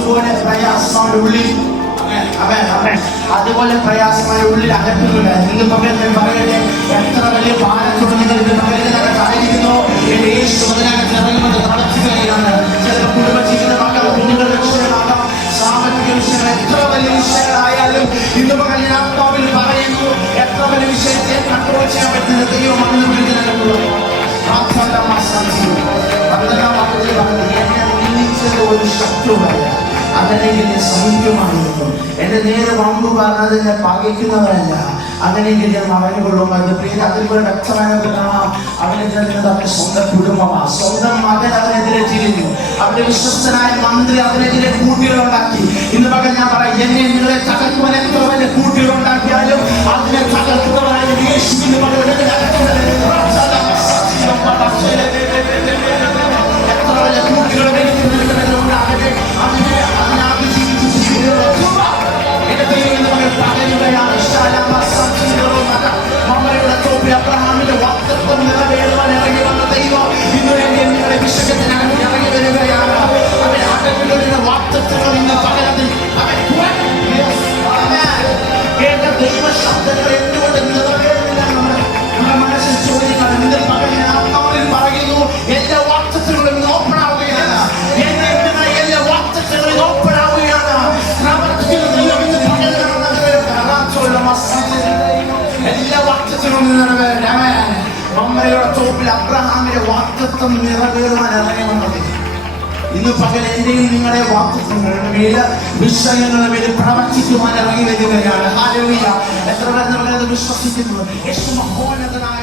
അതുപോലെ പ്രയാസം ഉള്ളിൽ. അതുപോലെ പ്രയാസം അവരുടെ ഉള്ളിൽ പകരം എത്ര വലിയ ഭാരത്തോട് നിങ്ങൾ ഇന്ന് ആയിരിക്കുന്നു എന്റെ യേശു അതിനകത്ത് ഇറങ്ങുന്നത് നടത്തുകയാണ് ചിലപ്പോൾ കുടുംബജീവിതമാകാം കുഞ്ഞുങ്ങളുടെ വിഷയമാകാം സാമ്പത്തിക എത്ര വലിയ വിഷയങ്ങളായാലും ഇന്ന് പകൽ ഞാൻ പറയുന്നു എത്ര വലിയ വിഷയത്തെ കൺട്രോൾ ചെയ്യാൻ പറ്റുന്ന ദൈവം ഇതിനകത്തുള്ളത് മാത്രമല്ല മാസാന്തി പന്ത്രണ്ടാം നിന്ദിച്ചത് ഒരു ശത്രുവല്ല എന്നെ സഹിക്കുമായിരുന്നു എന്റെ നേരെ വമ്പ് പറഞ്ഞത് ഞാൻ പകയ്ക്കുന്നവരല്ല അങ്ങനെയെങ്കിൽ ഞാൻ മറഞ്ഞുകൊള്ളും അത് പ്രിയത് അതിൽ കൂടെ വ്യക്തമായ കാണാം അവനെ തരുന്നത് അവന്റെ സ്വന്തം കുടുംബമാണ് സ്വന്തം മകൻ അവനെതിരെ ചെയ്യുന്നു അവന്റെ വിശ്വസ്തനായ മന്ത്രി അവനെതിരെ കൂട്ടികളുണ്ടാക്കി വിഷയത്തിനകത്ത് ഇറങ്ങി വരികയാണ് അവൻ അടവിലൊരു വാക്തത്വങ്ങൾ ഇന്ന് പകരത്തിൽ അവൻ. കേട്ട ദൈവ ശബ്ദങ്ങൾ എന്തുകൊണ്ട് നിറവേറുന്നില്ല നമ്മുടെ നമ്മുടെ മനസ്സിൽ ചോദിക്കണം ഇന്ന് പകൽ ഞാൻ എല്ലാ വാക്തത്വങ്ങളും ഓപ്പൺ ആവുകയാണ് എല്ലാ വാക്തത്വങ്ങളും ഓപ്പൺ ആവുകയാണ് പ്രവർത്തിക്കുന്ന ദൈവം ഇന്ന് നടന്നവരുടെ എല്ലാ വാക്തത്വങ്ങളും ഇന്ന് നിറവേറണമേ മമ്മയുടെ തോപ്പിൽ അബ്രഹാമിന്റെ വാക്തത്വം നിറവേറുവാൻ ഇറങ്ങി ഇന്ന് പകൽ എന്റെയും നിങ്ങളുടെ വാക്തത്വങ്ങളുടെ മേൽ വിഷയങ്ങളുടെ മേൽ പ്രവർത്തിക്കുവാൻ ഇറങ്ങി വരികയാണ്. എത്ര പേർ നമ്മളത് വിശ്വസിക്കുന്നു? യേശു മഹോന്നതനായ